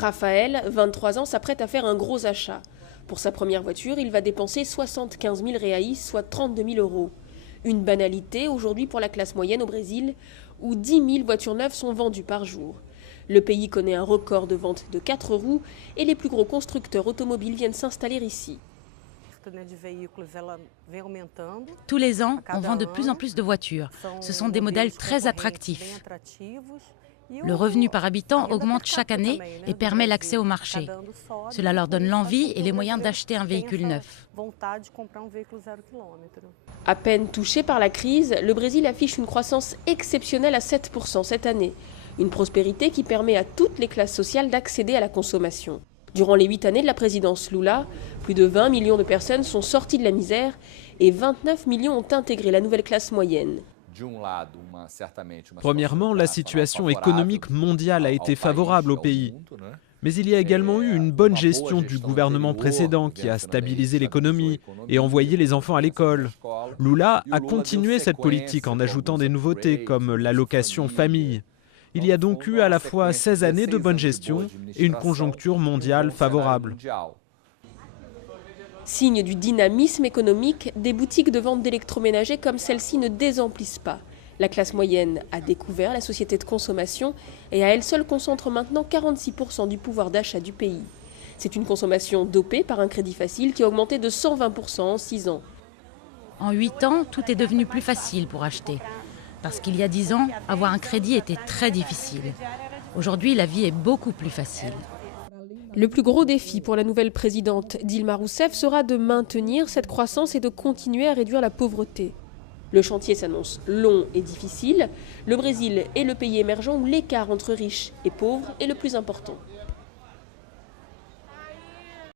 Raphaël, 23 ans, s'apprête à faire un gros achat. Pour sa première voiture, il va dépenser 75 000 reais, soit 32 000 euros. Une banalité aujourd'hui pour la classe moyenne au Brésil, où 10 000 voitures neuves sont vendues par jour. Le pays connaît un record de vente de 4 roues et les plus gros constructeurs automobiles viennent s'installer ici. Tous les ans, on vend de plus en plus de voitures. Ce sont des modèles très attractifs. Le revenu par habitant augmente chaque année et permet l'accès au marché. Cela leur donne l'envie et les moyens d'acheter un véhicule neuf. À peine touché par la crise, le Brésil affiche une croissance exceptionnelle à 7% cette année. Une prospérité qui permet à toutes les classes sociales d'accéder à la consommation. Durant les 8 années de la présidence Lula, plus de 20 millions de personnes sont sorties de la misère et 29 millions ont intégré la nouvelle classe moyenne. Premièrement, la situation économique mondiale a été favorable au pays. Mais il y a également eu une bonne gestion du gouvernement précédent qui a stabilisé l'économie et envoyé les enfants à l'école. Lula a continué cette politique en ajoutant des nouveautés comme l'allocation famille. Il y a donc eu à la fois 16 années de bonne gestion et une conjoncture mondiale favorable. Signe du dynamisme économique, des boutiques de vente d'électroménagers comme celle-ci ne désemplissent pas. La classe moyenne a découvert la société de consommation et à elle seule concentre maintenant 46% du pouvoir d'achat du pays. C'est une consommation dopée par un crédit facile qui a augmenté de 120% en 6 ans. En 8 ans, tout est devenu plus facile pour acheter. Parce qu'il y a 10 ans, avoir un crédit était très difficile. Aujourd'hui, la vie est beaucoup plus facile. Le plus gros défi pour la nouvelle présidente Dilma Rousseff sera de maintenir cette croissance et de continuer à réduire la pauvreté. Le chantier s'annonce long et difficile. Le Brésil est le pays émergent où l'écart entre riches et pauvres est le plus important.